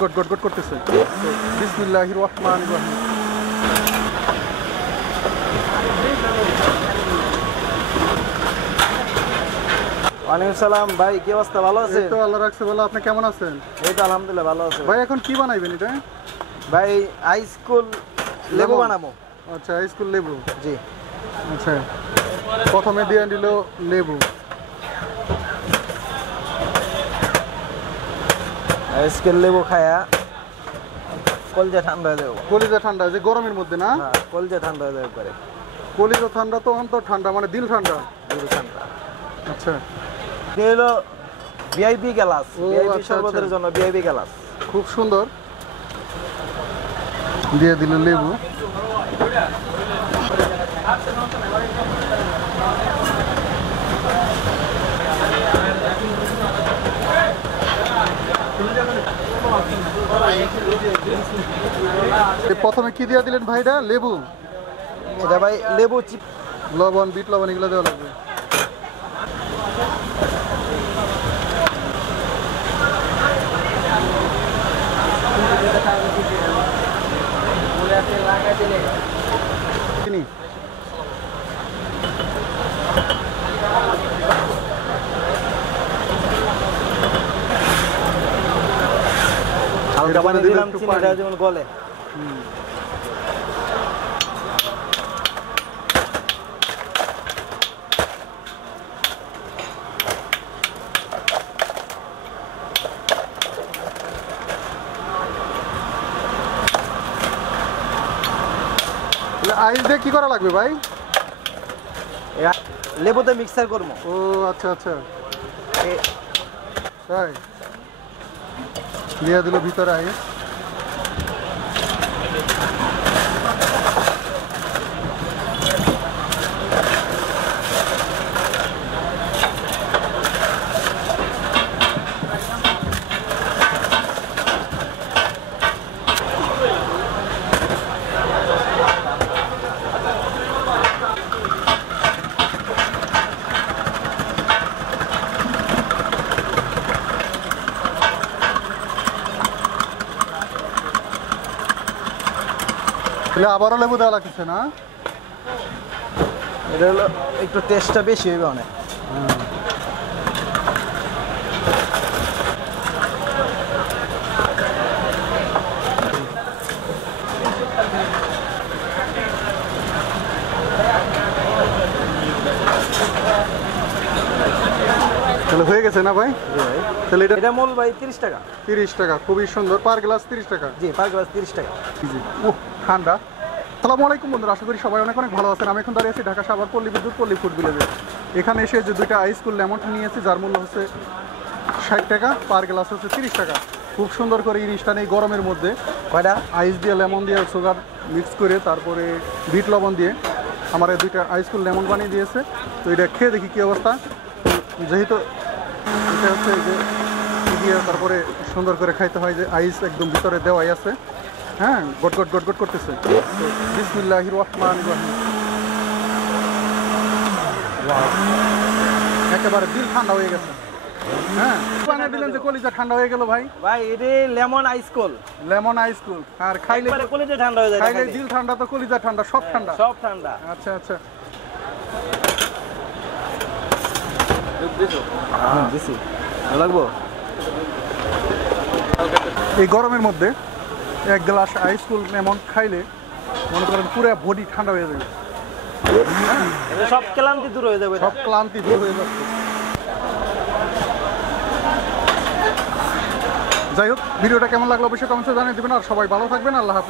Goat goat goat করতেছে। বিসমিল্লাহির রহমানির রহিম। ওয়ালাইকুম সালাম ভাই, কি অবস্থা? ভালো আছেন? এই তো আল্লাহ রাখছে ভালো। আপনি কেমন আছেন? এই তো আলহামদুলিল্লাহ ভালো আছে ভাই। এখন কি বানাইবেন এটা? ভাই হাইস্কুল লেবু বানাবো। আচ্ছা, হাইস্কুল লেবু। জি। আচ্ছা, প্রথমে দিয়ে নিল লেবু। হাইস্কুল লেবু খায়া কলজা ঠান্ডা হয়ে যাবে। কলিজা ঠান্ডা, যে গরমের মধ্যে না? হ্যাঁ, কলজা ঠান্ডা হয়ে যাবে পারে। কলিজা ঠান্ডা তো অন্তর ঠান্ডা, মানে দিল ঠান্ডা। দিল ঠান্ডা। আচ্ছা, এটা হলো ভিআইপি গ্লাস। ও, ভিআইপি আচ্ছা, শরবতের আচ্ছা। জন্য ভিআইপি গ্লাস। খুব সুন্দর। দিয়ে দিল লেবু। প্রথমে কি দিয়ে দিলেন ভাইটা? লেবু। এটা ভাই লেবু চিপ, লবণ, বিট লবণ এগুলো দেওয়া লাগবে। চিনি। হালকা পানি এরপরে দিলাম দিলাম, একটু চিনিটা পানি। যেমন গলে। আইস দিয়ে কি করা লাগবে ভাই? লেবুতে মিক্সার করবো। ও আচ্ছা আচ্ছা, তাই দিয়ে দিল ভিতরে আইস। আবারও লেবু দেওয়া লাগতেছে না? এটা হলো একটু টেস্টটা বেশি হইবে অনেক। তাহলে হয়ে গেছে না ভাই? তাহলে এটা মূল ভাই 30 টাকা। 30 টাকা, খুবই সুন্দর। পার গ্লাস 30 টাকা। জি, পার গ্লাস 30 টাকা। ঠান্ডা। আসসালামু আলাইকুম বন্ধুরা, আশা করি সবাই অনেক অনেক ভালো আছেন। আমি এখন দাঁড়িয়ে আছি ঢাকা সাভার পল্লী বিদ্যুৎ পল্লী ফুড ভিলেজে। এখানে এসে যে দুইটা আইসকুল লেমন নিয়েছি, যার মূল্য হচ্ছে 60 টাকা, পার গ্লাস হচ্ছে 30 টাকা। খুব সুন্দর করে ইনিশটা নেই গরমের মধ্যে। কয়টা? আইস দিয়ে, লেমন দিয়ে, সুগার মিক্স করে, তারপরে বিট লবণ দিয়ে আমার এই দুইটা আইসকুল লেমন বানিয়ে দিয়েছে। তো এটা খেয়ে দেখি কী অবস্থা। যেহেতু এটা হচ্ছে যে দিয়ে তারপরে সুন্দর করে খাইতে হয়, যে আইস একদম ভিতরে দেওয়াই আছে। হ্যাঁ, গট গট গট গট করতেছে। বিসমিল্লাহির রহমানির রহিম। একেবারে দিল ঠান্ডা হয়ে গেছে। হ্যাঁ, বানিয়ে দিলেন যে কলিজা ঠান্ডা হয়ে গেল ভাই। ভাই এটা লেমন আইসকুল। লেমন আইসকুল। আর খাইলে কলিজা ঠান্ডা হয়ে যায়। খাইলে দিল ঠান্ডা তো কলিজা ঠান্ডা, সব ঠান্ডা। সব ঠান্ডা। আচ্ছা আচ্ছা, দিছি লাগবো। এই গরমের মধ্যে এক গ্লাস আইসকুল লেমন খাইলে মনে করেন পুরো বডি ঠান্ডা হয়ে যাবে। সব ক্লান্তি দূর হয়ে যাবে। সব ক্লান্তি দূর হয়ে যাচ্ছে। যাই হোক, ভিডিওটা কেমন লাগলো অবশ্যই কমেন্টে জানিয়ে দেবেন। আর সবাই ভালো থাকবেন। আল্লাহ হাফেজ।